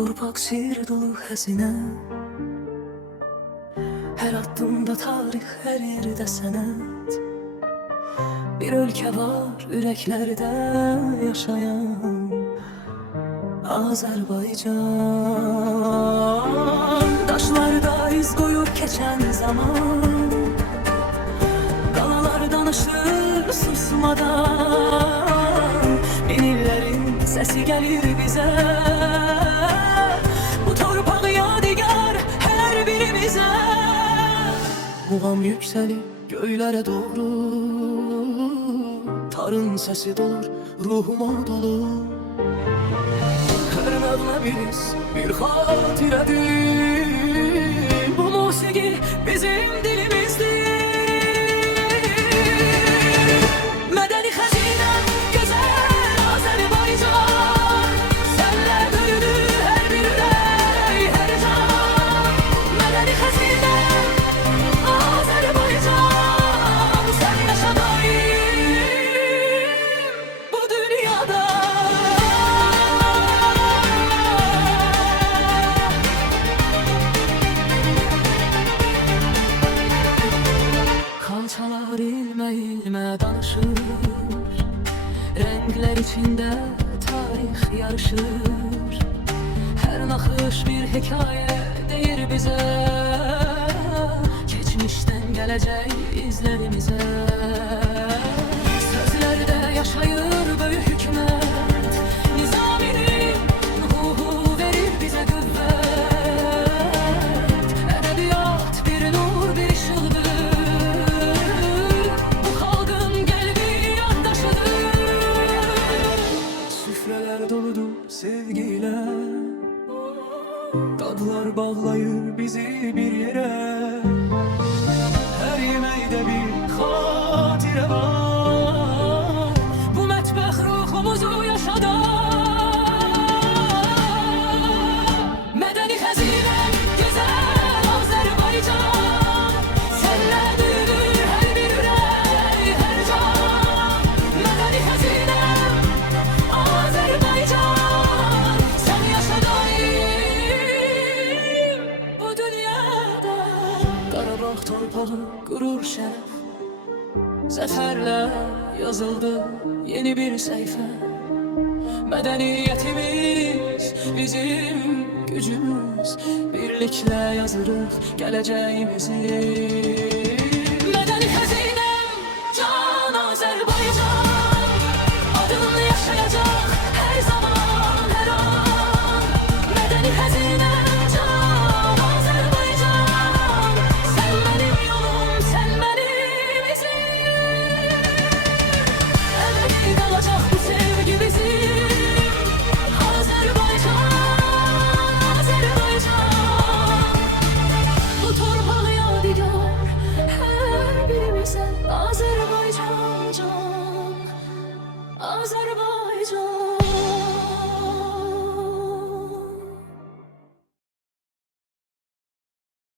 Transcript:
torpak şiir dolu hazine. Her addımda tarih, her yerde senet. Bir ülke var yüreklerde yaşayan, Azerbaycan. Taşlarda iz koyup geçen zaman, dağlar danışır susmadan. Bin illerin sesi gelir bize, bu torpak yadigar her birimize. Muğam yükselir göylere doğru, tarın sesi dolur ruhuma dolu. Her nəğmə bir xatirədir, bu musiqi bizim dilimizdir. Mədəni xəzinəm gözəl Azərbaycan, sənlə bölünür hər bir ürək, hər can. Mədəni xəzinəm Azərbaycan, sən yaşadayım bu dünyada. Kalçalar ilme danışır, renkler içinde tarih yarışır. Her nakış bir hikaye deyir bize, geçmişten gelecek izlerimize. Sözlerde yaşayır böyük hükmet, Nizami'nin ruhu verir bize kuvvet. Edebiyat bir nur, bir ışıldır, doludur sevgiyle. Dadlar bağlayır bizi bir yere, her yemekte bir hatire var. Bu mətbəx ruhumuzu yaşadar. Mədəni xəzinəm gözəl Azərbaycan, sənlə duyulur hər bir ürək, hər can. Mədəni xəzinəm Azerbaycan, sen yaşadayım bu dünyada. Qarabağ torpağı gurur şərəf, zəfərlə yazıldı yeni bir səhifə. Mədəniyyətimiz bizim gücümüz, birliklə yazırıq gələcəyimizi. Mədəni xəzinəm can Azərbaycan, adın yaşayacaq her zaman, her an. Mədəni xəzinəm can Azərbaycan, sən mənim yolum, sən mənim izim. Əbədi qalacaq bu sevgi bizim, Azərbaycan, Azərbaycan. Bu torpaq yadigar hər birimizə, Azərbaycan can, Azərbaycan.